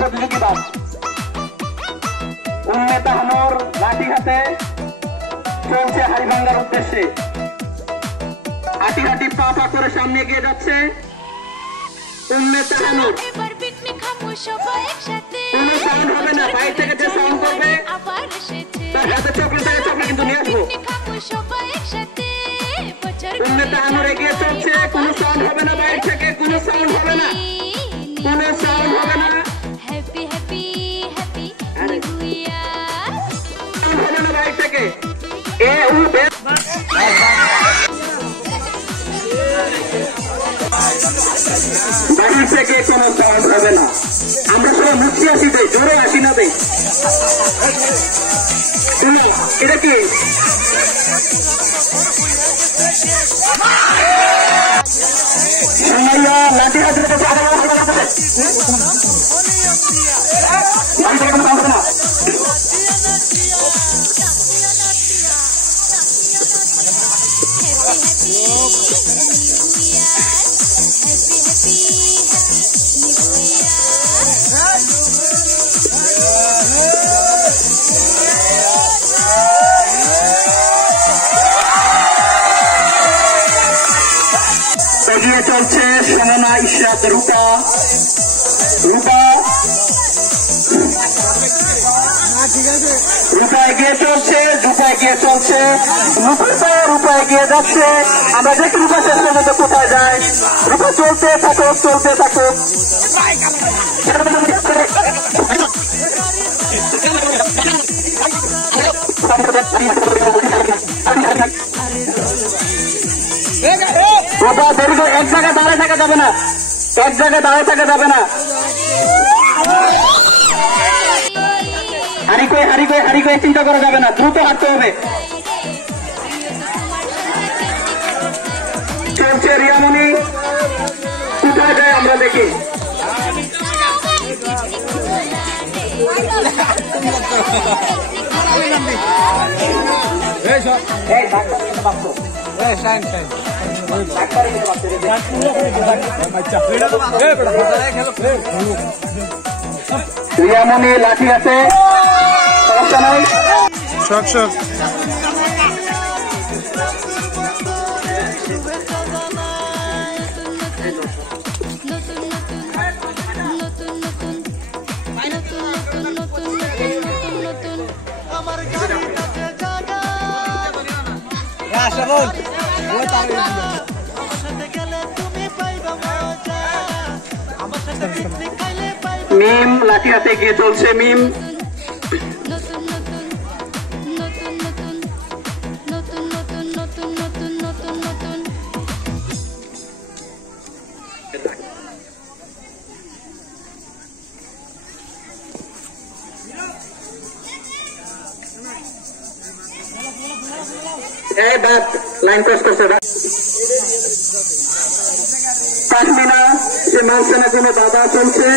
প্রতিযোগিতা উম্মে তাহনুর লাঠি হাতে চলছে হাড়ি ভাঙ্গার উদ্দেশ্যে। হাঁটি হাঁটি পা পা করে সামনে এগিয়ে যাচ্ছে উম্মে তাহনুর। কোনো সাউন্ড হবে না, বাইরে থেকে যে সাউন্ড করবে তার হাতে চকলেট থেকে চকলেট কিন্তু নিয়ে আসবো। উম্মে তাহনুর এগিয়ে চলছে, কোনো সাউন্ড হবে না, বাইরে থেকে কোনো সাউন্ড হবে না, কোনো সাউন্ড হবে না, হবে না বাইরে থেকে। বাড়ির থেকে কোনো সাউন্ড হবে না। আমরা সবাই মুচি আসি দেয়, জোরে আসি না দেয়। এটা কি লাঠি হাতে এগিয়ে চলছে সমনা ইশরাত রূপা। রূপা এগিয়ে চলছে, রূপা এগিয়ে চলছে, রূপা এগিয়ে যাচ্ছে। আমরা দেখি রূপা শেষ পর্যন্ত কোথায় যায়। রূপা চলতে থাকুক, চলতে থাকুক। রূপা দেরি করে এক জায়গায় দাঁড়িয়ে থাকা যাবে না, এক জায়গায় দাঁড়িয়ে থাকা যাবে না। হারি করে চিন্তা করা যাবে না, দ্রুত হাঁটতে হবে। চলছে রিয়ামণি, কোথায় যায় আমরা দেখি। রিয়ামণি লাঠি আছে, সমস্যা নাই। মিম লাঠি হাতে গিয়ে চলছে। মিম লাইন ক্রস করছে। তাহমিনা সে মানছে না, কোনো বাধা চলছে।